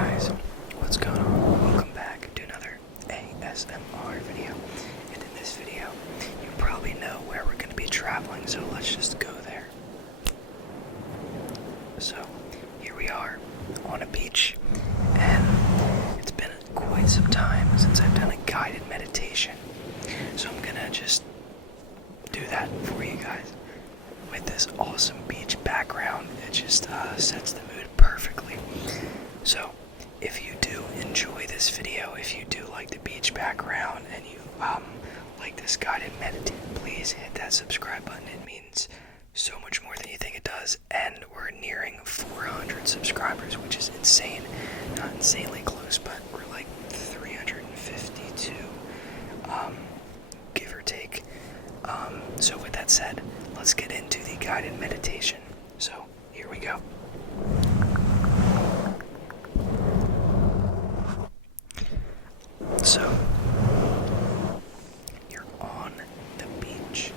guys, what's going on? Welcome back to another ASMR video. And in this video, you probably know where we're going to be traveling, so let's just go there. So, here we are on a beach, and it's been quite some time since I've done a guided meditation. So I'm going to just do that for you guys with this awesome beach background. It just sets the mood perfectly. So if you do enjoy this video, if you do like the beach background and you like this guided meditation, please hit that subscribe button. It means so much more than you think it does, and we're nearing 400 subscribers, which is insane. Not insanely close, but we're like 352, give or take. So with that said, let's get into the guided meditation. So here we go. So you're on the beach.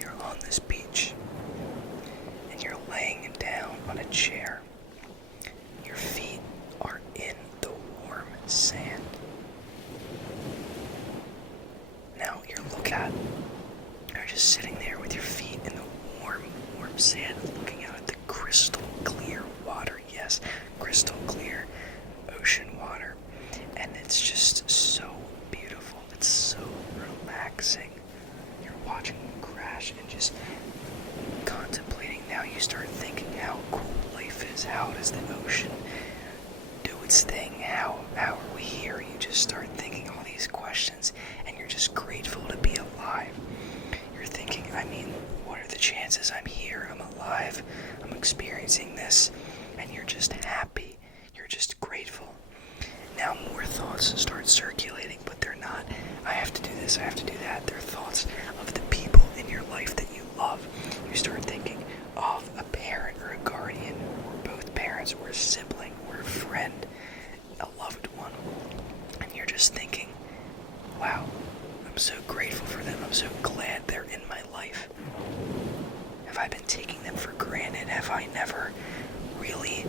You're on this beach, and you're laying down on a chair. Your feet are in the warm sand. Now you're just sitting there with your feet in the warm sand, looking out at the crystal clear water. Yes, crystal clear ocean water. And it's just so beautiful. It's so relaxing. You're watching them crash and just contemplating. Now you start thinking how cool life is. How does the ocean do its thing? How are we here? You just start thinking all these questions, and you're just grateful to be alive. You're thinking, what are the chances I'm here? I'm alive. I'm experiencing this. And you're just happy. You're just grateful. Now more thoughts start circulating, but they're not, I have to do this, I have to do that. They're thoughts of the people in your life that you love. You start thinking of a parent or a guardian, or both parents, or a sibling, or a friend, a loved one. And you're just thinking, wow, I'm so grateful for them. I'm so glad they're in my life. Have I been taking them for granted? Have I never really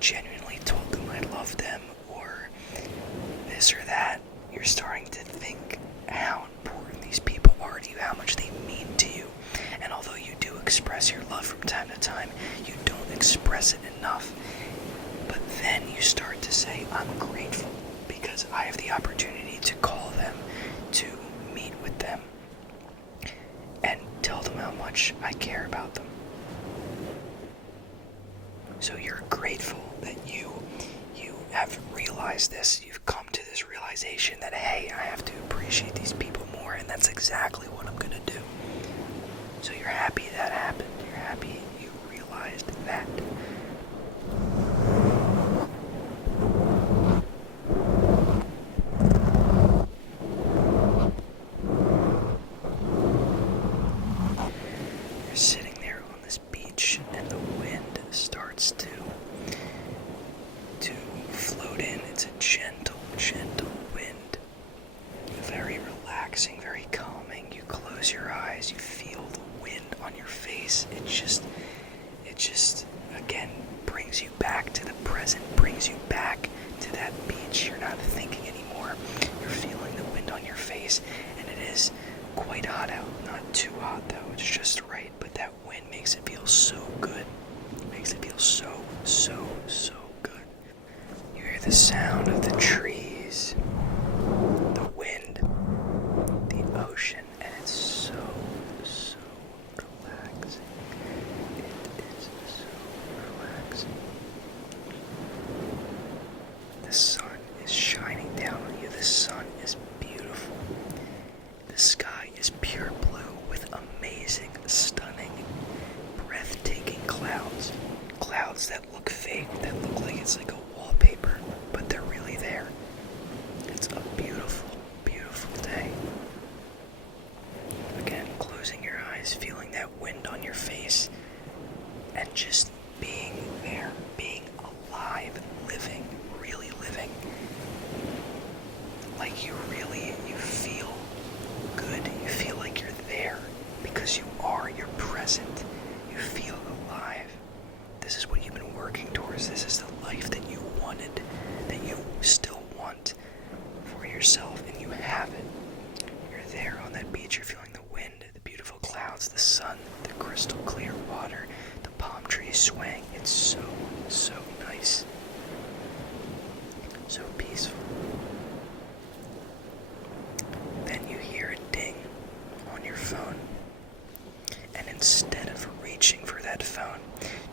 genuinely told them I love them, or this or that? You're starting to think how important these people are to you, how much they mean to you. And although you do express your love from time to time, you don't express it enough. But then you start to say, I'm grateful because I have the opportunity to call them, to meet with them, and tell them how much I care about them. So you're grateful that you have realized this. You've come to this realization that, hey, I have to appreciate these people more, and that's exactly what I'm gonna do. So you're happy that happened. You're happy you realized that. You're sitting there on this beach, and the wind starts to float in. It's a gentle wind. Very relaxing, very calming. You close your eyes, you feel the wind on your face. It just again brings you back to the present, brings you back to that beach. You're not thinking anymore. You're feeling the wind on your face, and it is quite hot out. Not too hot though, it's just right, but that wind makes it feel so good. It makes it feel so good. You hear the sound of the trees, the wind, the ocean, and it's so relaxing. It is so relaxing. The sun is shining down on you. The sun is beautiful. The sky is pure blue with amazing, stunning, breathtaking clouds. Clouds that look fake, that look like it's like a wallpaper, but they're really there. It's a beautiful day. Again, closing your eyes, feeling that wind on your face, and just being there, being alive, living, really living. Like you feel good, you feel like you're there, because you are, you're present, you feel alive. crystal clear water, the palm trees swaying. It's so, so nice. So peaceful. Then you hear a ding on your phone. And instead of reaching for that phone,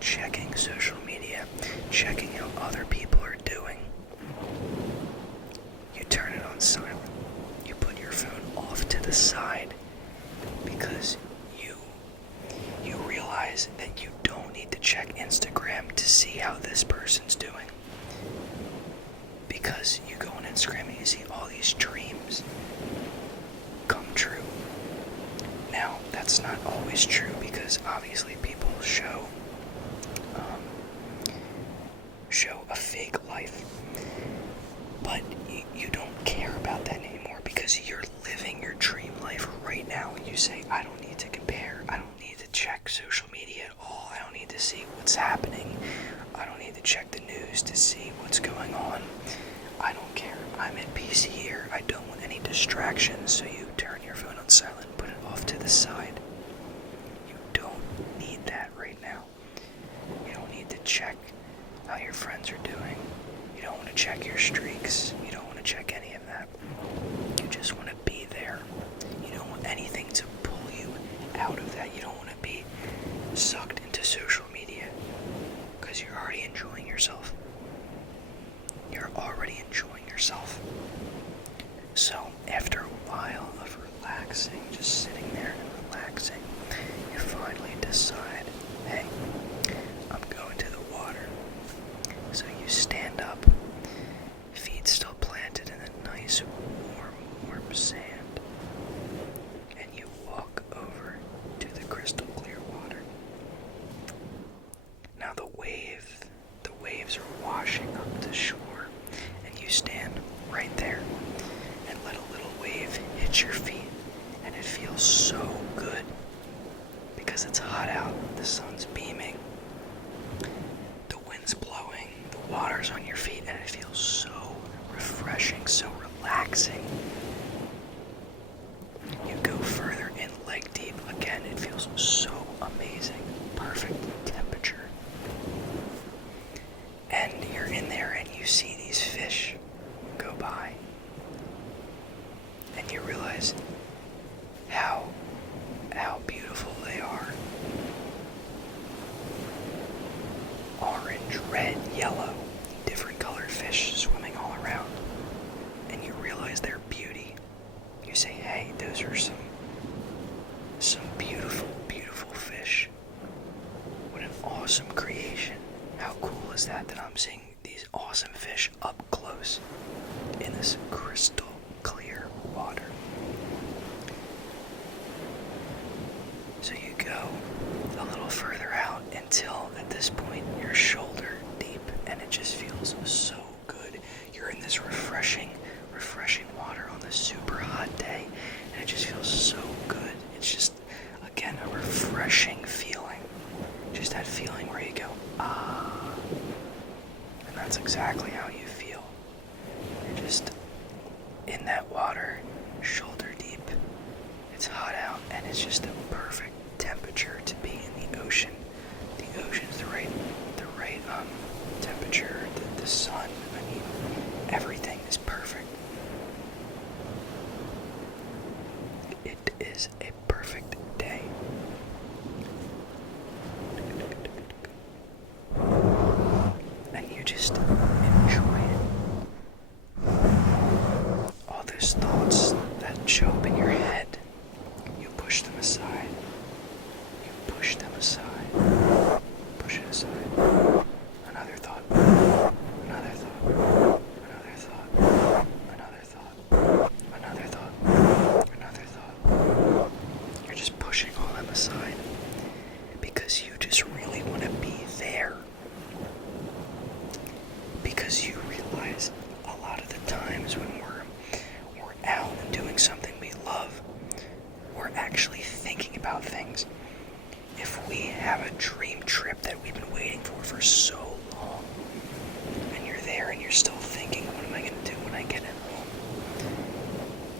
checking social media, checking how other people are doing, you turn it on silent. You put your phone off to the side because you realize that you don't need to check Instagram to see how this person's doing. Because you go on Instagram and you see all these dreams come true. Now, that's not always true because obviously people show a fake life. But you don't care about that anymore because you're living your dream life right now. You say, I don't need to compare. I don't need to check social media at all. I don't need to see what's happening. I don't need to check the news to see what's going on. I don't care. I'm at peace here. I don't want any distractions. So you turn your phone on silent, put it off to the side. You don't need that right now. You don't need to check how your friends are doing. You don't want to check your streaks. You don't want to check any of that. You just want to be there. You don't want anything to pull you out of that. You don't want to be sucked into social media because you're already enjoying yourself. You're already enjoying yourself. So after a while of relaxing, just sitting there and relaxing, you finally decide, hey, I'm going to the water. So you stand up, feet still planted in the nice warm sand, and you walk over to the crystal clear water. Now the waves are washing up the shore, and you stand right there and let a little wave hit your feet, and it feels so good because it's hot out, the sun's beaming, the wind's blowing, the water's on your feet, and it feels so refreshing, so relaxing. You go further in leg deep. Again, it feels so amazing. Perfect temperature. And you're in there and you see these fish go by. And you realize how beautiful they are. Orange, red, yellow, different colored fish swimming all around. And you realize their beauty. You say, hey, those are some beautiful, beautiful fish. What an awesome creation. How cool is that I'm seeing these awesome fish up close in this crystal clear water. So you go a little further out until at this point you're shoulder deep, and it just feels so good. You're in this refreshing water on this super hot day, and it just feels so good. It's just, again, a refreshing feeling. Just that feeling where you go, ah. And that's exactly how you feel. You're just in that water, shoulder deep. It's hot out, and it's just the perfect temperature to be in the ocean. The ocean's the right temperature. The sun, I mean, everything is perfect. It is a perfect day. And you just enjoy it. All those thoughts that show up in your head, you push them aside. You push them aside. Push it aside. Another thought. Another thought. Another thought. Another thought. Another thought. Another thought. You're just pushing all them aside because you just really want to be there. Because you realize a lot of the times when we're out and doing something we love, we're actually thinking about things. If we have a dream trip that we've been waiting for so long, and you're there and you're still thinking, what am I going to do when I get home?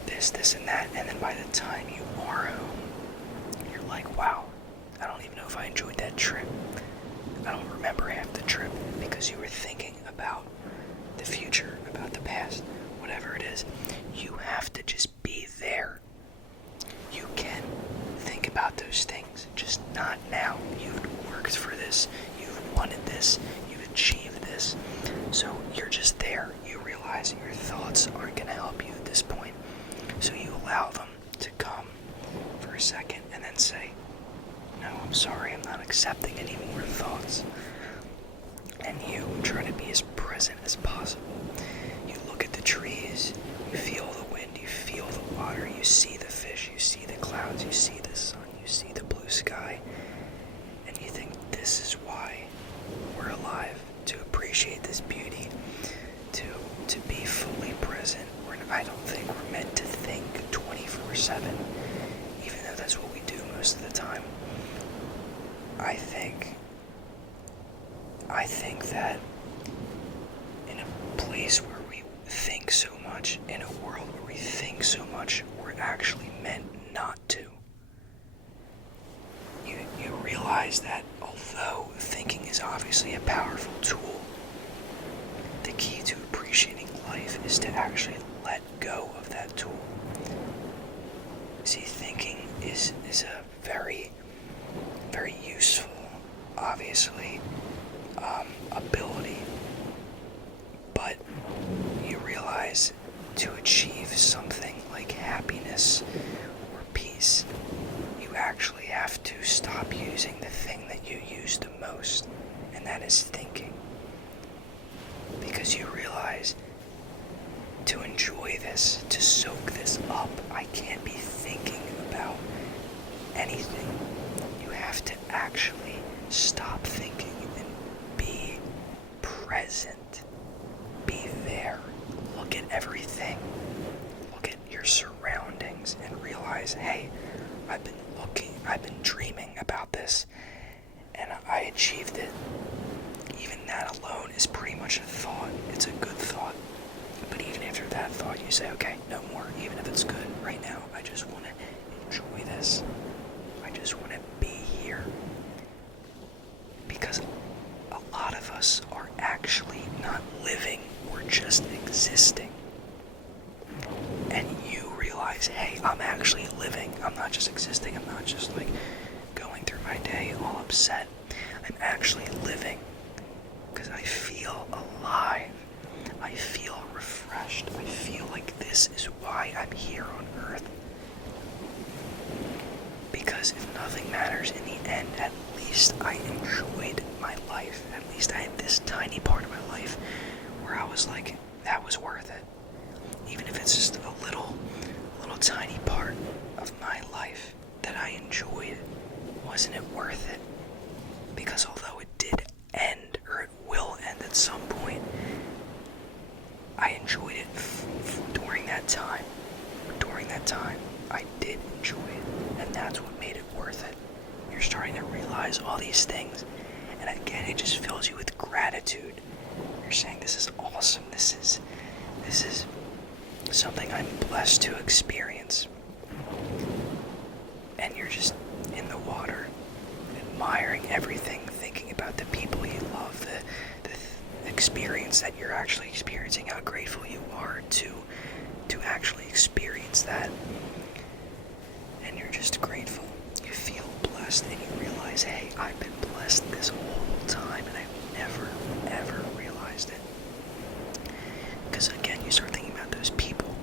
This, and that, and then by the time you are home, you're like, wow, I don't even know know if I enjoyed that trip. I don't remember half the trip because you were thinking about the future, about the past, whatever it is. You have to just be there. You can think about those things, just not now. You've worked for this, you've wanted this, you've achieved this. So you're just there. You realize your thoughts aren't going to help you at this point. So you allow them to come for a second and then say, no, I'm sorry, I'm not accepting any more thoughts. And you try to be as present as possible. You look at the trees, you feel the wind, you feel the water, you see the fish, you see the clouds, you see the sun, you see the blue sky, and you think this is why we're alive, to appreciate this beauty, to be fully present. I don't think we're meant to think 24/7, even though that's what we do most of the time. I think that in a place where we think so much, in a world where we think so much, we're actually meant not to. You realize that although thinking is obviously a powerful tool, the key to appreciating life is to actually let go of that tool. See, thinking is a very, very useful, obviously, ability, but you realize to achieve something like happiness or peace, you actually have to stop using the thing that you use the most, and that is thinking. Because you realize to enjoy this, to soak this up, I can't be thinking about anything. You have to actually stop thinking and be present. Be there. Look at everything. Look at your surroundings and realize, hey, I've been dreaming about this, and I achieved it. Even that alone is pretty much a thought. It's a good thought. But even after that thought, you say, okay, no more. Even if it's good right now, I just want to enjoy this. I just want to be here. Because a lot of us are actually not living, we're just existing. And you realize, hey, I'm actually living. I'm not just existing. I'm not just like going through my day all upset. I'm actually living. Because I feel alive. I feel refreshed. I feel like this is why I'm here on Earth. Because if nothing matters in the end, at least I enjoyed my life. At least I had this tiny part of my life where I was like, that was worth it. Even if it's just a little tiny part of my life that I enjoyed, wasn't it worth it? Because although it did end, or it will end at some point, I enjoyed it during that time. During that time, I did enjoy it, and that's what made it worth it. You're starting to realize all these things, and again, it just fills you with gratitude. You're saying, this is awesome. This is something I'm blessed to experience. And you're just in the water, admiring everything, thinking about the people you love, the experience that you're actually experiencing, how grateful you are to actually experience that. And you're just grateful. You feel blessed, and you realize, hey, I've been blessed this whole time, and I've never, ever realized it. Because again, you start thinking about those people.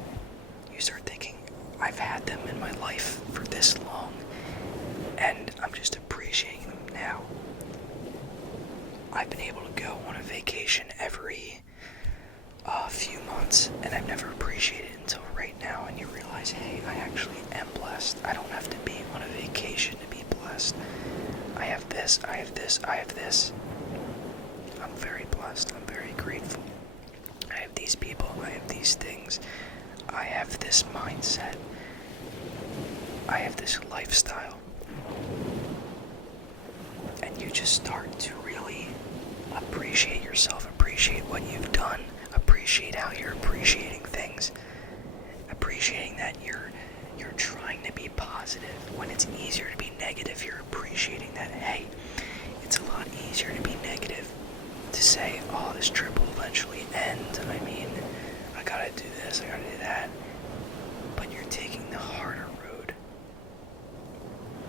You start thinking, I've had them in my life for this long, and I'm just appreciating them now. I've been able to go on a vacation every few months, and I've never appreciated it until right now. And you realize, hey, I actually am blessed. I don't have to be on a vacation to be blessed. I have this, I have this, I have this. I'm very blessed. I'm very grateful. I have these people. I have these things. I have this mindset. I have this lifestyle. And you just start to really appreciate yourself, appreciate what you've done, appreciate how you're appreciating things, appreciating that you're you're trying to be positive. When it's easier to be negative, you're appreciating that, hey, it's a lot easier to be negative, to say, oh, this trip will eventually end. I mean, I gotta do this, I gotta do that. But you're taking the harder road,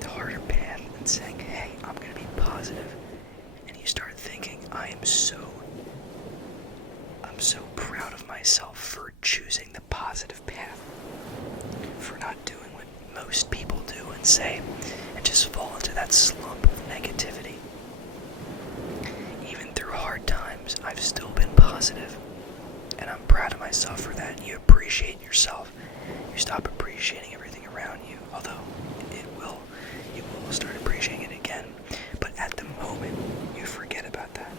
the harder path, and saying, hey, I'm gonna be positive. And you start thinking, I'm so proud of myself for choosing the positive path, for not doing what most people do and say, and just fall into that slump of negativity. Even through hard times, I've still been positive, and I'm proud of myself for that. You appreciate yourself. You stop appreciating everything around you, although you will start appreciating it again. But at the moment, you forget about that.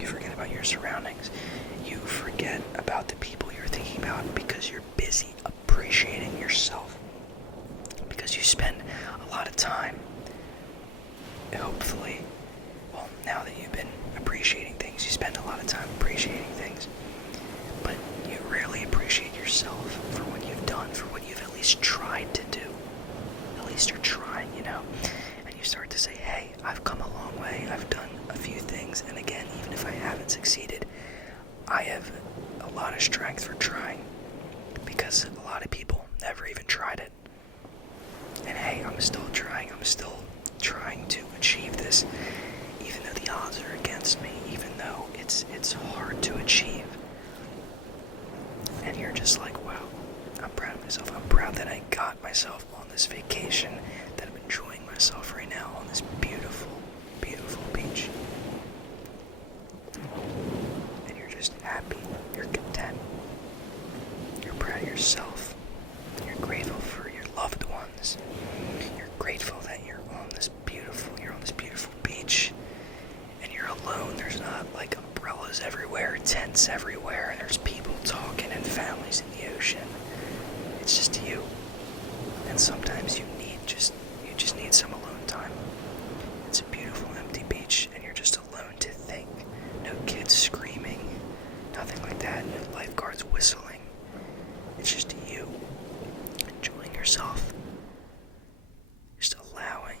You forget about your surroundings. You forget about the people you're thinking about because you're busy appreciating yourself. Because you spend a lot of time, hopefully, well, now that you've been appreciating things, you spend a lot of time appreciating things. But you rarely appreciate yourself for what you've done, for what you've at least tried to do. At least you're trying, you know? And you start to say, hey, I've come a long way. I've done a few things. And again, even if I haven't succeeded, I have a lot of strength for trying, because a lot of people never even tried it. And hey, I'm still trying to achieve this, even though the odds are against me, even though it's hard to achieve. And you're just like, wow, I'm proud of myself. I'm proud that I got myself on this vacation, that I'm enjoying myself right now on this beautiful, beautiful beach. Just happy, you're content, you're proud of yourself, you're grateful for your loved ones, you're grateful that you're on this beautiful beach, and you're alone. There's not like umbrellas everywhere, tents everywhere, there's people talking and families in the ocean. It's just you, and sometimes you just need some alone time. It's a beautiful empty beach, and you're just alone to think. No kids screaming, nothing like that, no lifeguards whistling. It's just you enjoying yourself, just allowing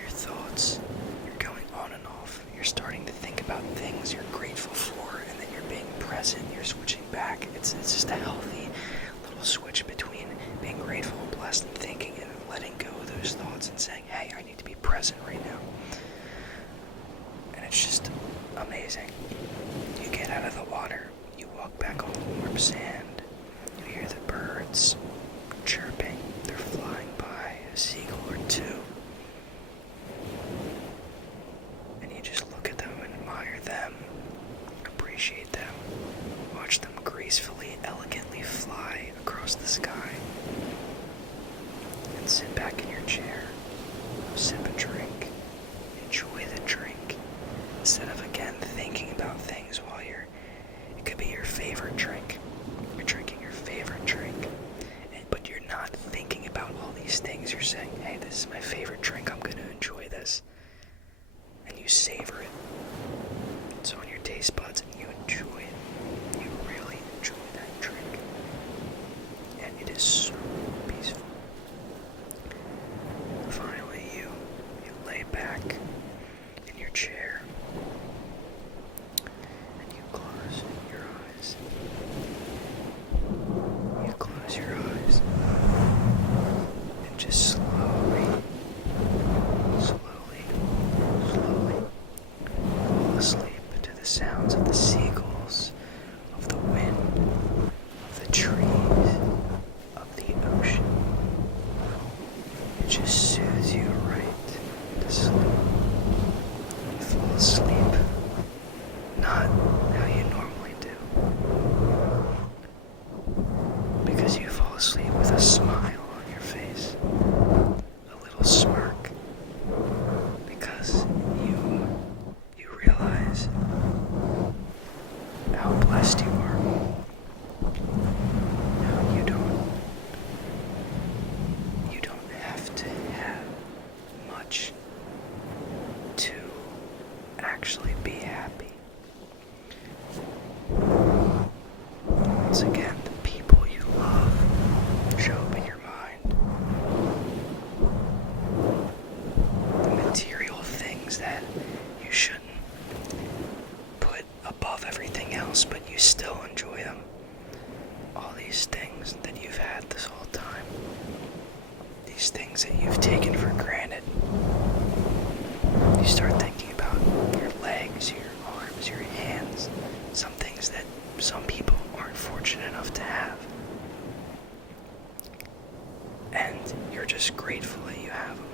your thoughts. You're going on and off. You're starting to think about things you're grateful for, and then you're being present. You're switching back. It's just a healthy little switch between being grateful and blessed and thinking, and letting go of those thoughts and saying, hey, I need to be present right now. And it's just amazing. You get out of the water, you walk back on the warm sand, you hear the birds chirping, they're flying by, a seagull or two, and you just look at them and admire them, appreciate them, watch them gracefully, elegantly fly across the sky, and sit back in your chair, sip a drink, enjoy the drink, instead of again thinking about things while it could be your favorite drink. You're drinking your favorite drink, but you're not thinking about all these things. You're saying, hey, this is my favorite drink, I'm going to enjoy this. And you savor it. It's on your taste buds and you enjoy it. You really enjoy that drink. And it is so peaceful. Finally, you lay back in your chair. Close your eyes and just slowly fall asleep to the sounds of the seagulls, of the wind, of the trees, of the ocean. It just soothes you right to sleep. You fall asleep, not how you normally do. Because you fall asleep with a smile on your face, a little smirk, because you realize how blessed you are. Now you don't have to have much to actually be happy. Once again, the people you love show up in your mind. shouldn't put above everything else, but you still enjoy them. All these things that you've had this whole time, these things that you've taken for granted. You start thinking about your legs, your arms, your hands, some things that some people aren't fortunate enough to have. And you're just grateful that you have them.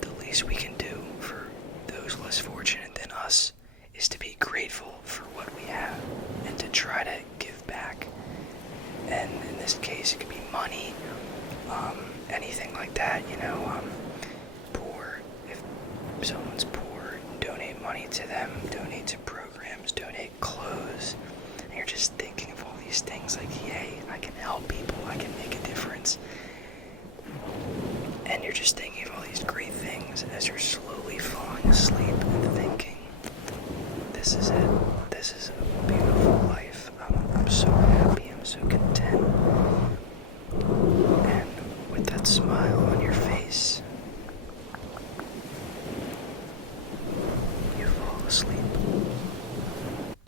The least we can do for those less fortunate than us is to be grateful for what we have and to try to give back. And in this case, it could be money, anything like that, poor. If someone's poor, donate money to them, donate to programs, donate clothes. And you're just thinking of all these things like, yay, I can help people, I can make a difference. And you're just thinking of all these great things as you're slowly falling asleep and thinking, this is it. This is a beautiful life. I'm so happy. I'm so content. And with that smile on your face,